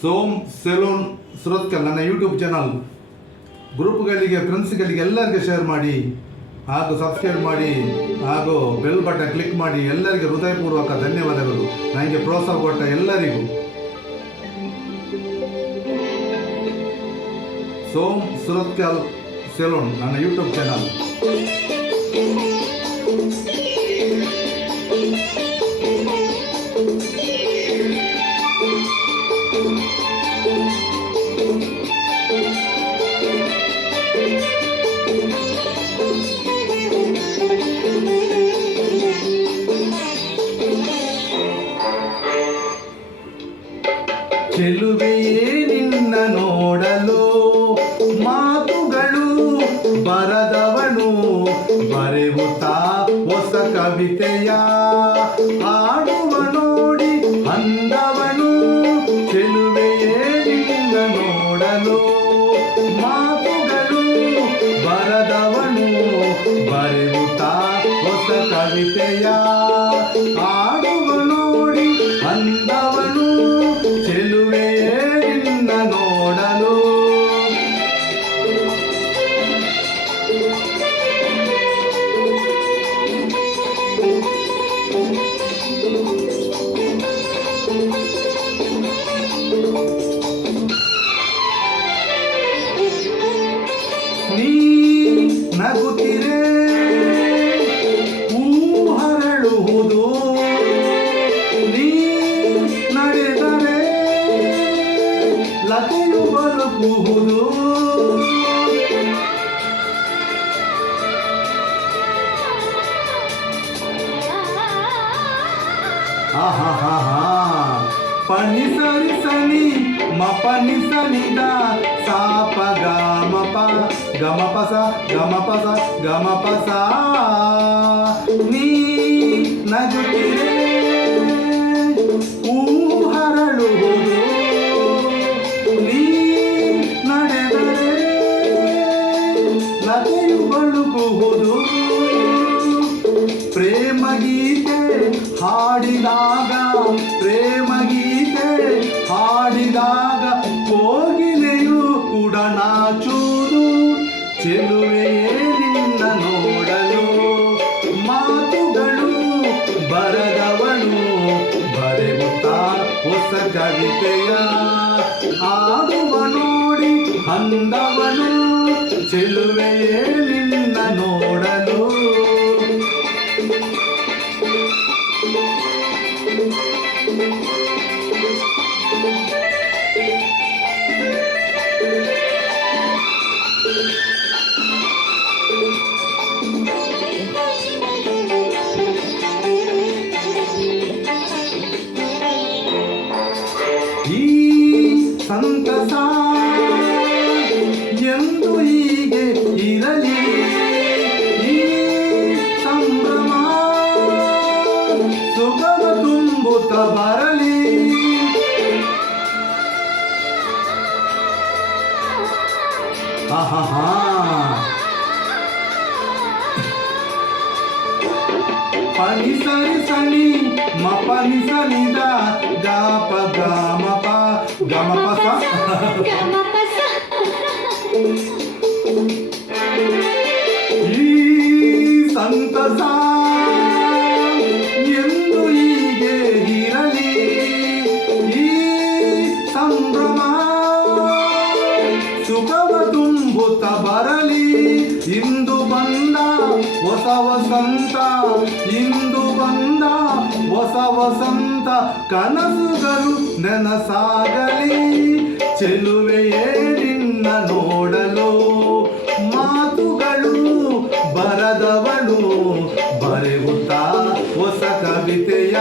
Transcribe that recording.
Som salon Surathkal ನನ್ನ YouTube channel ಗ್ರೂಪ್ಗಳಿಗೆ ಫ್ರೆಂಡ್ಸ್ಗಳಿಗೆ ಎಲ್ಲರಿಗೆ share ಮಾಡಿ ಹಾಗೂ ಸಬ್ಸ್ಕ್ರೈಬ್ ಮಾಡಿ ಹಾಗೂ ಬೆಲ್ ಬಟನ್ ಕ್ಲಿಕ್ ಮಾಡಿ. ಎಲ್ಲರಿಗೆ ಹೃದಯಪೂರ್ವಕ ಧನ್ಯವಾದಗಳು. ನನಗೆ ಪ್ರೋತ್ಸಾಹ ಕೊಟ್ಟ ಎಲ್ಲರಿಗೂ. ಸೋಮ್ ಸುರತ್ಕಲ್ ಸೆಲೂನ್ ನನ್ನ ಯೂಟ್ಯೂಬ್ ಚಾನಲ್. ಚೆಲುವೆಯೇ ನಿನ್ನ ನೋಡಲು ಮಾತುಗಳು ಬರದವನು, ಬರೆಯುತ್ತಾ ಹೊಸ ಕವಿತೆಯ ಆಡುವ ನೋಡಿ ಅಂದವನು. ಚೆಲುವೆಯೇ ನಿನ್ನ ನೋಡಲು ಮಾತುಗಳು ಬರದವನು, ಬರೆಯುತ್ತಾ ಹೊಸ ಕವಿತೆಯ ಆಡುವ ನೋಡಿ ಅಂದವನು. ಚೆಲುವೆಯೇ ನಿನ್ನ ನೋಡಲು ನೀ ನಗುತ್ತಿರೆ ಹೂ ಹರಳುವುದು, ನೀ ನಡೆದರೆ ಲತೆಯು ಬರುವುದು. ಪನಿ ಸರಿ ಸನಿ ಮ ಪನಿ ಸನಿದ ಸಾಪ ಗಮಪ ಗಮಪಸ ಗಮಪಸ ಗಮಪಸ. ನೀ ನಗುತ್ತಿರೆ ಹೂ ಹರಳುವುದು, ನೀ ನಡೆದರೆ ಲತೆಯು ಬಳುಕುವುದು. ಪ್ರೇಮ ಗೀತೆ ಹಾಡಿದಾಗ, ಪ್ರೇಮ ಗೀತೆ ಹಾಡಿದಾಗ ಕೋಗಿಲೆಯು ಕೂಡ ನಾಚುವುದು. ಚೆಲುವೆಯೇ ನಿನ್ನ ನೋಡಲು ಮಾತುಗಳು ಬರದವನು, ಬರೆಯುತ್ತಾ ಹೊಸ ಕವಿತೆಯ ಆಡುವ ನೋಡಿ ಅಂದವನು. ಚೆಲುವೆಯೇ ನಿನ್ನ ನೋಡಲು ಈ ಸಂತಸ ಎಂದು ಹೀಗೆ ಇರಲಿ, ಈ ಸಂಭ್ರಮ ಸುಗಮ ತುಂಬುತ್ತ ಬರಲಿ. ಆಹಾ ಪನಿ ಸರಿ ಸನಿ ಮ ಪನಿ ಸನಿದ ಗಾಪ ಗಮಪ ಗಮಪಸ. ಈ ಸಂತಸ ಎಂದು ಹೀಗೆ ಇರಲಿ, ಈ ಸಂಭ್ರಮ ಸುಖವ ತುಂಬುತ್ತ ಬರಲಿ. ಇಂದು ಬಂದ ಹೊಸ ವಸಂತ, ಇಂದು ಬಂದ ಹೊಸ ವಸಂತ, ಕನಸುಗಳು ನೆನಸಾಗಲಿ. ಚೆಲುವೆಯೇ ನಿನ್ನ ನೋಡಲು ಮಾತುಗಳು ಬರದವನು, ಬರೆಯುತ್ತಾ ಹೊಸ ಕವಿತೆಯ